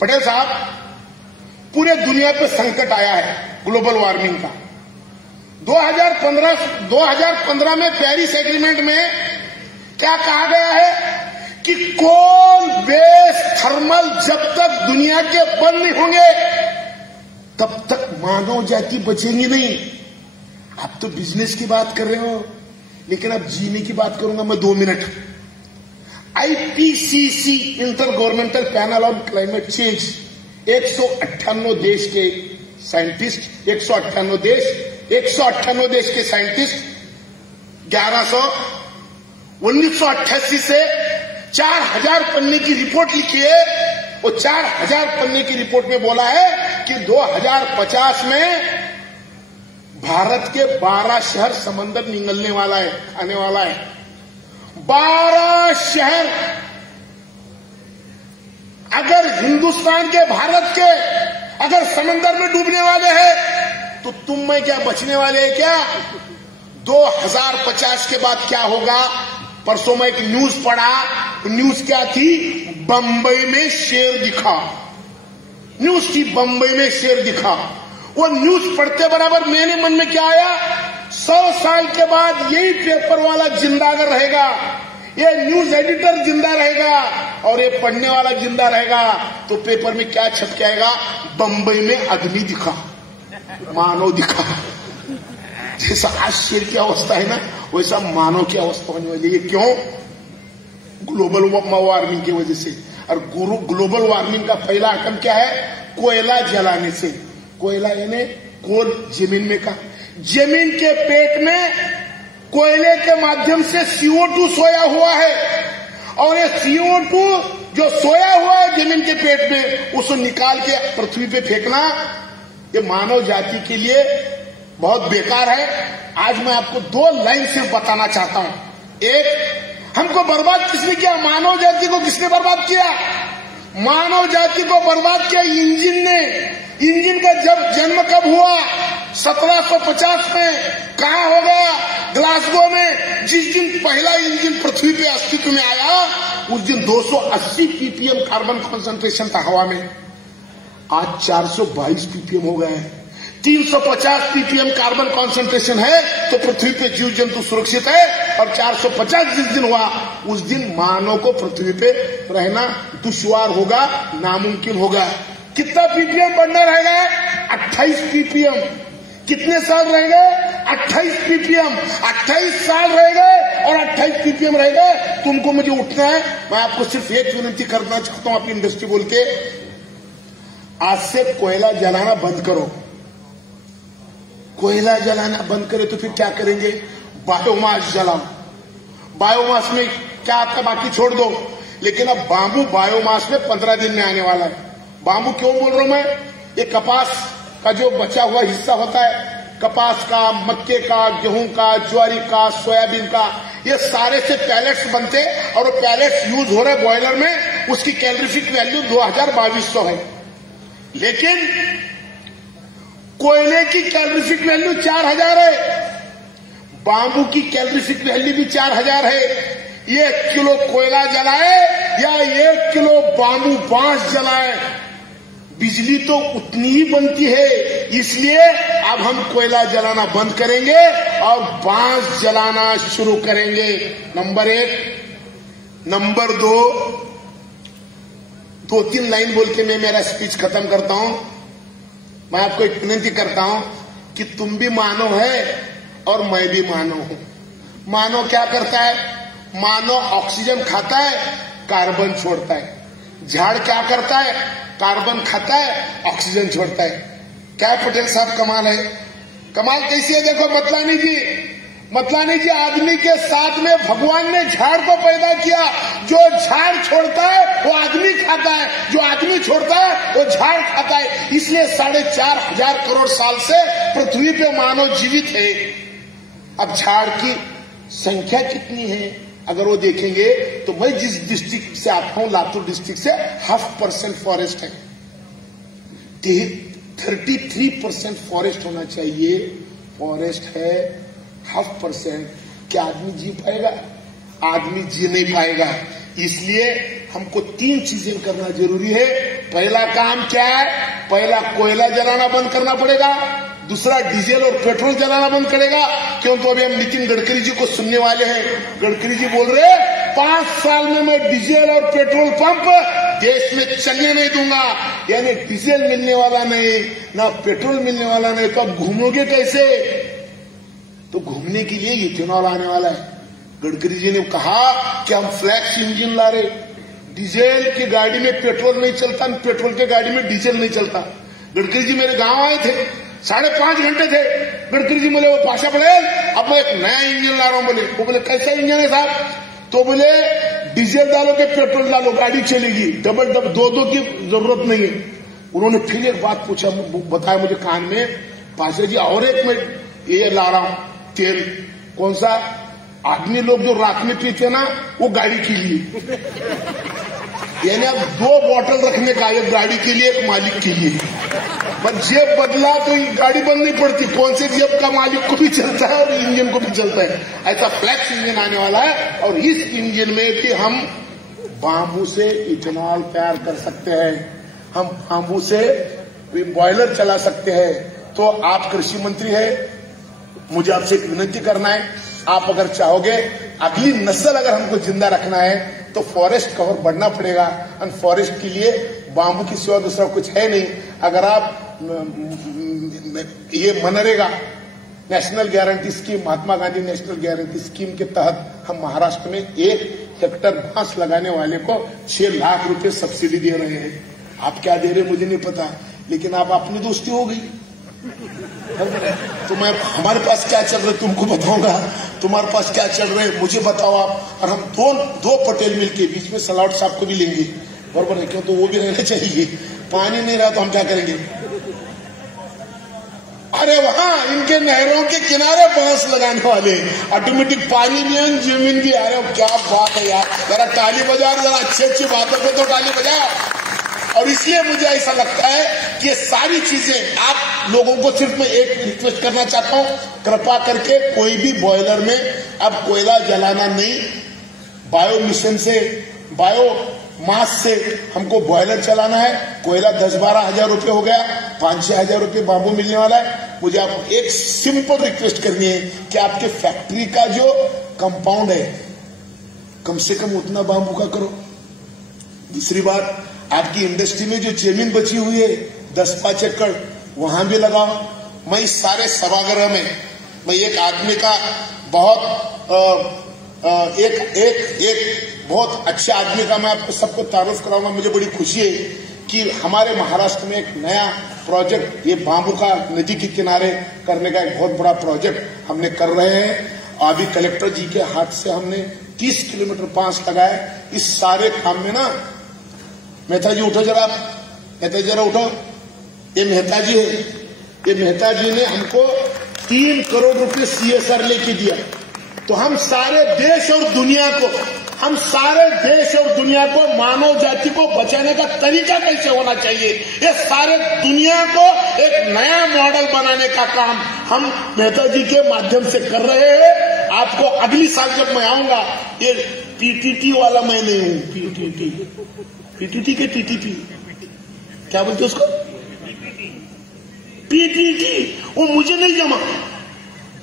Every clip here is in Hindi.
पटेल साहब, पूरे दुनिया पे संकट आया है ग्लोबल वार्मिंग का। 2015 में पेरिस एग्रीमेंट में क्या कहा गया है कि कोल बेस्ड थर्मल जब तक दुनिया के बंद नहीं होंगे तब तक मानव जाति बचेंगी नहीं। आप तो बिजनेस की बात कर रहे हो, लेकिन अब जीने की बात करूंगा मैं 2 minute. IPCC inter governmental panel on climate change 198 देश के साइंटिस्ट, 198 देश के साइंटिस्ट 1988 से 4000 पन्ने की रिपोर्ट लिखी है। वो 4000 पन्ने की रिपोर्ट में बोला है कि 2050 में भारत के 12 शहर समंदर निगलने वाला है, आने वाला है। 12 शहर अगर हिंदुस्तान के, भारत के अगर समंदर में डूबने वाले हैं तो तुम में क्या बचने वाले हैं क्या? 2050 के बाद क्या होगा? परसों में एक न्यूज पढ़ा, न्यूज क्या थी? बंबई में शेर दिखा, न्यूज थी बंबई में शेर दिखा। वो न्यूज पढ़ते बराबर मेरे मन में क्या आया? 100 साल के बाद यही पेपर वाला जिंदा अगर रहेगा, ये न्यूज एडिटर जिंदा रहेगा और ये पढ़ने वाला जिंदा रहेगा तो पेपर में क्या छप के आएगा? बंबई में आदमी दिखा, मानव दिखा। जैसा आज शेर की अवस्था है ना, वैसा मानव की अवस्था होने वाली है। क्यों? ग्लोबल वार्मिंग की वजह से। और ग्लोबल वार्मिंग का पहला आइटम क्या है? कोयला जलाने से। कोयला यानी कोल जमीन में का, जमीन के पेट में कोयले के माध्यम से CO2 सोया हुआ है और ये CO2 जो सोया हुआ है जमीन के पेट में, उसको निकाल के पृथ्वी पे फेंकना, ये मानव जाति के लिए बहुत बेकार है। आज मैं आपको 2 लाइन से बताना चाहता हूं। एक, हमको बर्बाद किसने किया? मानव जाति को किसने बर्बाद किया? मानव जाति को बर्बाद किया इंजन ने। इंजन का जब जन्म कब हुआ? 1750 में। कहा होगा? ग्लासगो में। जिस दिन पहला इंजन पृथ्वी पे अस्तित्व में आया उस दिन 280 ppm कार्बन कॉन्सेंट्रेशन था हवा में। आज 422 ppm हो गए हैं। 350 ppm कार्बन कॉन्सेंट्रेशन है तो पृथ्वी पे जीव जंतु सुरक्षित है। और 450 जिस दिन हुआ उस दिन मानव को पृथ्वी पे रहना दुश्वार होगा, नामुमकिन होगा। कितना ppm बढ़ना रहेगा? 28 ppm। कितने साल रहेंगे? 28 ppm। 28 साल रहेंगे और 28 ppm रहेगा। तुमको मुझे उठना है। मैं आपको सिर्फ एक विनती करना चाहता हूं आपकी इंडस्ट्री बोल के, आज से कोयला जलाना बंद करो। कोयला जलाना बंद करे तो फिर क्या करेंगे? बायोमास जलाओ। बायोमास में क्या आता बाकी छोड़ दो, लेकिन अब बांबू बायोमास में 15 दिन में आने वाला है। बांबू क्यों बोल रहा हूं मैं? ये कपास का जो बचा हुआ हिस्सा होता है, कपास का, मक्के का, गेहूं का, ज्वारी का, सोयाबीन का, ये सारे से पैलेट्स बनते और वो पैलेट्स यूज हो रहे बॉयलर में। उसकी कैलोरीफिक वैल्यू 2200 है, लेकिन कोयले की कैलोरीफिक वैल्यू 4000 है। बांबू की कैलोरीफिक वैल्यू भी 4000 है। 1 किलो कोयला जलाए या 1 किलो बांबू बांस जलाए, बिजली तो उतनी ही बनती है। इसलिए अब हम कोयला जलाना बंद करेंगे और बांस जलाना शुरू करेंगे। नंबर 1। नंबर 2, 2-3 लाइन बोल के मैं मेरा स्पीच खत्म करता हूं। मैं आपको एक विनती करता हूं कि तुम भी मानव है और मैं भी मानव हूं। मानव क्या करता है? मानव ऑक्सीजन खाता है, कार्बन छोड़ता है। झाड़ क्या करता है? कार्बन खाता है, ऑक्सीजन छोड़ता है। क्या पटेल साहब कमाल है? कमाल कैसी है? देखो मतलानी जी आदमी के साथ में भगवान ने झाड़ को पैदा किया। जो झाड़ छोड़ता है वो आदमी खाता है, जो आदमी छोड़ता है वो झाड़ खाता है। इसलिए 4,500 करोड़ साल से पृथ्वी पे मानव जीवित है। अब झाड़ की संख्या कितनी है अगर वो देखेंगे तो मैं जिस डिस्ट्रिक्ट से आता हूं, लातूर डिस्ट्रिक्ट से, 0.5% फॉरेस्ट है। 33% फॉरेस्ट होना चाहिए, फॉरेस्ट है 0.5%। क्या आदमी जी पाएगा? आदमी जी नहीं पाएगा। इसलिए हमको 3 चीजें करना जरूरी है। पहला काम क्या है? पहला कोयला जलाना बंद करना पड़ेगा, दूसरा डीजल और पेट्रोल जलाना बंद करेगा। क्यों? तो अभी हम नितिन गडकरी जी को सुनने वाले हैं। गडकरी जी बोल रहे 5 साल में मैं डीजल और पेट्रोल पंप देश में चलने नहीं दूंगा। यानी डीजल मिलने वाला नहीं, ना पेट्रोल मिलने वाला नहीं, तो अब घूमोगे कैसे? तो घूमने के लिए इथेनॉल आने वाला है। गडकरी जी ने कहा कि हम फ्लैक्स इंजन ला रहे, डीजल की गाड़ी में पेट्रोल नहीं चलता, पेट्रोल की गाड़ी में डीजल नहीं चलता। गडकरी जी मेरे गांव आए थे, 5.5 घंटे थे। गडकरी जी बोले वो पाशा पटेल अब मैं एक नया इंजन ला रहा हूं। बोले वो बोले कैसा इंजन है साहब? तो बोले डीजल डालो के पेट्रोल डालो, गाड़ी चलेगी, डबल दो की जरूरत नहीं है। उन्होंने फिर एक बात पूछा, बताया मुझे कान में, पाशा जी और एक मैं ये ला रहा हूं तेल। कौन सा? आदमी लोग जो रात में पीते ना, वो गाड़ी के लिए। यानी अब 2 बॉटल रखने का, एक गाड़ी के लिए एक मालिक के लिए। पर जेब बदला तो गाड़ी बंद नहीं पड़ती, कौन से जेब का मालिक को भी चलता है और इंजन को भी चलता है। ऐसा फ्लैक्स इंजन आने वाला है और इस इंजन में भी हम बांबू से इथेनॉल तैयार कर सकते हैं, हम बांबू से बॉयलर चला सकते हैं। तो आप कृषि मंत्री है, मुझे आपसे एक विनती करना है, आप अगर चाहोगे अगली नस्ल अगर हमको जिंदा रखना है तो फॉरेस्ट कवर बढ़ना पड़ेगा। और फॉरेस्ट के लिए बांबू की सिवा दूसरा कुछ है नहीं। अगर आप ये MNREGA national guarantee scheme, Mahatma Gandhi national guarantee scheme के तहत हम महाराष्ट्र में 1 हेक्टर बांस लगाने वाले को 6 लाख रुपए सब्सिडी दे रहे हैं। आप क्या दे रहे मुझे नहीं पता, लेकिन आप अपनी दोस्ती हो गई। तो मैं हमारे पास क्या चल रहा है तुमको बताऊंगा, तुम्हारे पास क्या चल रहा है मुझे बताओ आप। और हम दो पटेल मिलके बीच में सलावट साहब को भी लेंगे, बराबर है? क्यों? तो वो भी रहना चाहिए। पानी नहीं रहा तो हम क्या करेंगे? अरे वहां इनके नहरों के किनारे बांस लगाने वाले, ऑटोमेटिक पानी भी है, जमीन भी। अरे क्या बात है यार, जरा ताली बजाओ, जरा अच्छी बातों पे तो ताली बजाओ। और इसलिए मुझे ऐसा लगता है कि ये सारी चीजें आप लोगों को सिर्फ मैं एक रिक्वेस्ट करना चाहता हूं, कृपा करके कोई भी बॉयलर में अब कोयला जलाना नहीं। बायो मिशन से, बायो मास से हमको बॉयलर चलाना है। कोयला 10-12 हजार रुपये हो गया, 5-6 हजार रुपये बांबू मिलने वाला है। मुझे आपको एक सिंपल रिक्वेस्ट करनी है कि आपके फैक्ट्री का जो कंपाउंड है कम से कम उतना बांबू का करो। दूसरी बात, आपकी इंडस्ट्री में जो जमीन बची हुई है 10-5 एकड़, वहां भी लगाओ। मैं इस सारे सभागृह में मैं एक आदमी का एक बहुत अच्छे आदमी का मैं आपको सबको तारुफ कराऊंगा। मुझे बड़ी खुशी है कि हमारे महाराष्ट्र में एक नया प्रोजेक्ट, ये बांबू का नदी के किनारे करने का एक बहुत बड़ा प्रोजेक्ट हमने कर रहे हैं। अभी कलेक्टर जी के हाथ से हमने 30 किलोमीटर बांस लगाए। इस सारे काम में ना, मेहता जी उठो जरा, मेहता जरा उठो, ये मेहता जी है, ये मेहता जी ने हमको 3 करोड़ रुपए CSR लेके दिया। तो हम सारे देश और दुनिया को मानव जाति को बचाने का तरीका कैसे होना चाहिए, ये सारे दुनिया को एक नया मॉडल बनाने का काम हम मेहता जी के माध्यम से कर रहे हैं। आपको अगली साल जब मैं आऊंगा, ये PTT वाला मैं नहीं हूं, PTT के TTP क्या बोलते उसको, PTT वो मुझे नहीं जमा,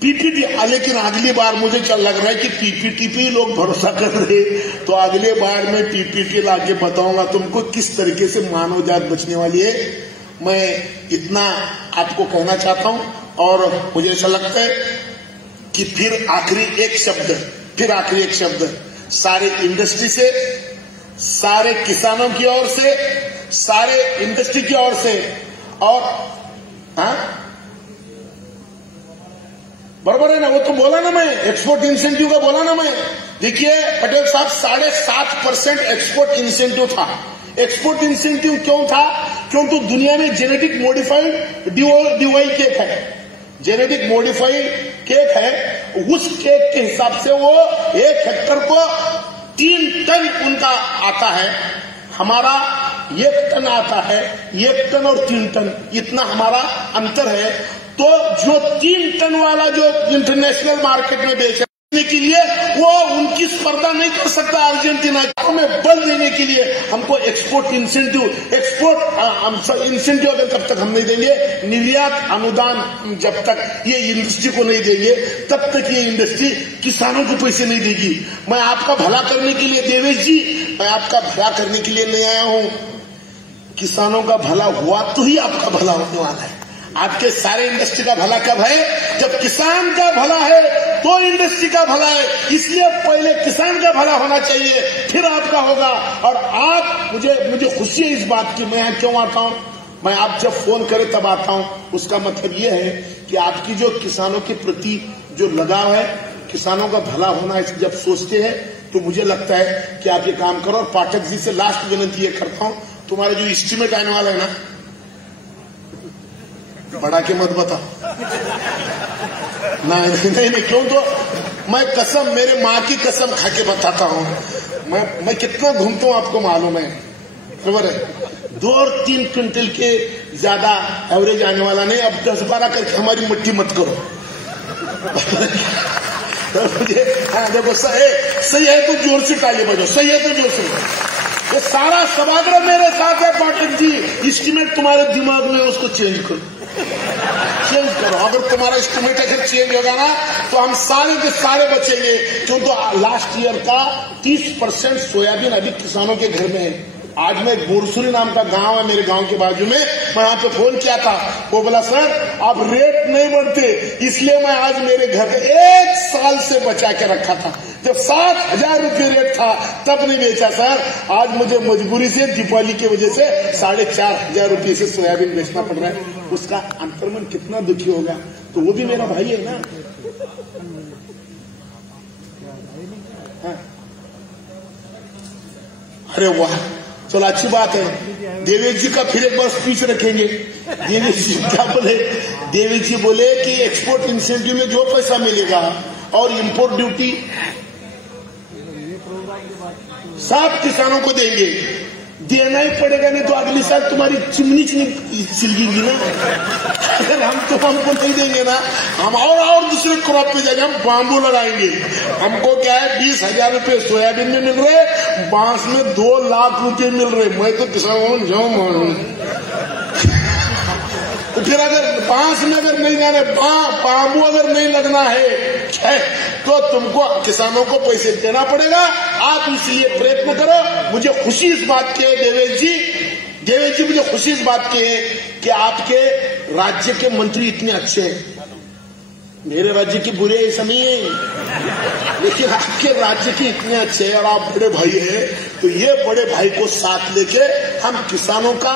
PPP। लेकिन अगली बार मुझे क्या लग रहा है कि PPT पे लोग भरोसा कर रहे, तो अगले बार मैं PPT लाके बताऊंगा तुमको किस तरीके से मानव जात बचने वाली है। मैं इतना आपको कहना चाहता हूं। और मुझे ऐसा लगता है कि फिर आखिरी एक शब्द सारे इंडस्ट्री से, सारे किसानों की ओर से, सारे इंडस्ट्री की ओर से, और बराबर है ना, वो तो बोला ना मैं, एक्सपोर्ट इंसेंटिव का बोला ना मैं। देखिए पटेल साहब, 7.5% एक्सपोर्ट इंसेंटिव था। एक्सपोर्ट इंसेंटिव क्यों था? क्योंकि दुनिया में जेनेटिक मॉडिफाइड DOI केक है, जेनेटिक मॉडिफाइड केक है। उस केक के हिसाब से वो 1 हेक्टर को 3 टन उनका आता है, हमारा 1 टन आता है। 1 टन और 3 टन इतना हमारा अंतर है। तो जो 3 टन वाला जो इंटरनेशनल मार्केट में बेच के लिए वो उनकी स्पर्धा नहीं कर सकता अर्जेंटीना में बल देने के लिए हमको एक्सपोर्ट इंसेंटिव अगर तब तक हम नहीं देंगे, निर्यात अनुदान जब तक ये इंडस्ट्री को नहीं देंगे तब तक ये इंडस्ट्री किसानों को पैसे नहीं देगी। मैं आपका भला करने के लिए, देवेश जी, मैं आपका भला करने के लिए नहीं आया हूं। किसानों का भला हुआ तो ही आपका भला होने वाला है। आपके सारे इंडस्ट्री का भला कब है? जब किसान का भला है तो इंडस्ट्री का भला है। इसलिए पहले किसान का भला होना चाहिए, फिर आपका होगा। और आप मुझे खुशी है इस बात की। मैं यहाँ क्यों आता हूँ? मैं आप जब फोन करें तब आता हूँ। उसका मतलब ये है कि आपकी जो किसानों के प्रति जो लगाव है, किसानों का भला होना जब सोचते हैं तो मुझे लगता है कि आप ये काम करो। और पाठक जी से लास्ट विनती ये करता हूँ, तुम्हारा जो एस्टीमेट आने वाला है ना, बढ़ा के मत बताओ। नहीं, क्यों? तो मैं कसम, मेरे माँ की कसम खा के बताता हूँ। मैं कितना घूमता हूँ आपको मालूम है, खबर है। 2 और 3 क्विंटल के ज्यादा एवरेज आने वाला नहीं। अब 10-12 करके हमारी मट्टी मत करो। हाँ, देखो सही है तो जोर से ताली बजाओ, सही है तो जोर से। ये सारा सभागृह मेरे साथ है पाठक जी। एस्टीमेट तुम्हारे दिमाग में उसको चेंज करो। अगर तुम्हारा एस्टीमेट अगर चेंज होगा ना तो हम सारे के सारे बचेंगे। क्योंकि लास्ट ईयर का 30% सोयाबीन अभी किसानों के घर में है। आज मैं बोरसुरी नाम का गांव है मेरे गांव के बाजू में, मैं वहां पे फोन किया था। वो बोला सर आप रेट नहीं बढ़ते, इसलिए मैं आज मेरे घर में 1 साल से बचा के रखा था। जब 7,000 रुपये रेट था तब नहीं बेचा सर। आज मुझे मजबूरी से दीपावली की वजह से 4,500 रुपये से सोयाबीन बेचना पड़ रहा है। उसका अंतर्मन कितना दुखी होगा। तो वो भी मेरा भाई है ना। हाँ। अरे वाह, चलो अच्छी बात है। देवेश जी का फिर एक बार स्पीच रखेंगे। देवेश जी क्या बोले? देवेश जी बोले कि एक्सपोर्ट इंसेंटिव में जो पैसा मिलेगा और इंपोर्ट ड्यूटी सब किसानों को देंगे। देना ही पड़ेगा, नहीं तो अगली साल तुम्हारी चिमनी सिलगेगी ना। अगर हमको नहीं देंगे ना, हम और दूसरे क्रॉप पे जाएंगे, हम बांबू लगाएंगे। हमको क्या है, 20,000 रुपये सोयाबीन में मिल रहे, बांस में 2 लाख रुपये मिल रहे। मैं तो किसानों जाऊं मालूम। तो फिर अगर बांस में अगर नहीं जाने, बांबू अगर नहीं लगना है तो तुमको किसानों को पैसे देना पड़ेगा। आप इसलिए प्रयत्न करो। मुझे खुशी इस बात की है देवेश जी, मुझे खुशी इस बात की है कि आपके राज्य के मंत्री इतने अच्छे हैं। मेरे राज्य की बुरे ऐसा नहीं है, लेकिन आपके राज्य के इतने अच्छे हैं और आप बड़े भाई हैं। तो ये बड़े भाई को साथ लेके हम किसानों का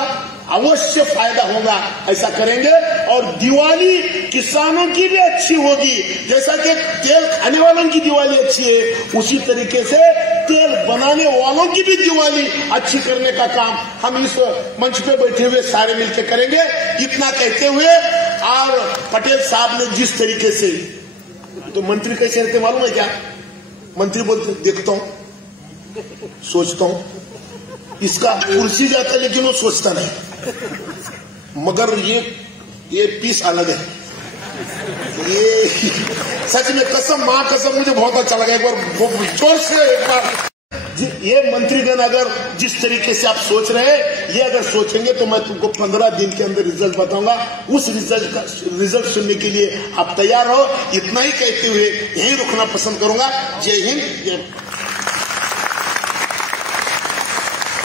अवश्य फायदा होगा, ऐसा करेंगे। और दिवाली किसानों की भी अच्छी होगी। जैसा कि तेल खाने वालों की दिवाली अच्छी है, उसी तरीके से तेल बनाने वालों की भी दिवाली अच्छी करने का काम हम इस मंच पे बैठे हुए सारे मिलकर करेंगे। इतना कहते हुए, और पटेल साहब ने जिस तरीके से, तो मंत्री कैसे रहते मालूम है क्या? मंत्री बोलते देखता हूं, सोचता हूं, इसका कुर्सी जाता लेकिन वो सोचता नहीं। मगर ये पीस अलग है। ये सच में कसम, मां कसम, मुझे बहुत अच्छा लगा। एक बार जोर से एक बार, ये मंत्रीगण अगर जिस तरीके से आप सोच रहे हैं, ये अगर सोचेंगे तो मैं तुमको 15 दिन के अंदर रिजल्ट बताऊंगा। उस रिजल्ट सुनने के लिए आप तैयार हो। इतना ही कहते हुए यहीं रुकना पसंद करूंगा। जय हिंद, जय।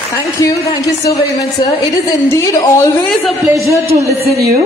Thank you so very much, sir. It is indeed always a pleasure to listen to you.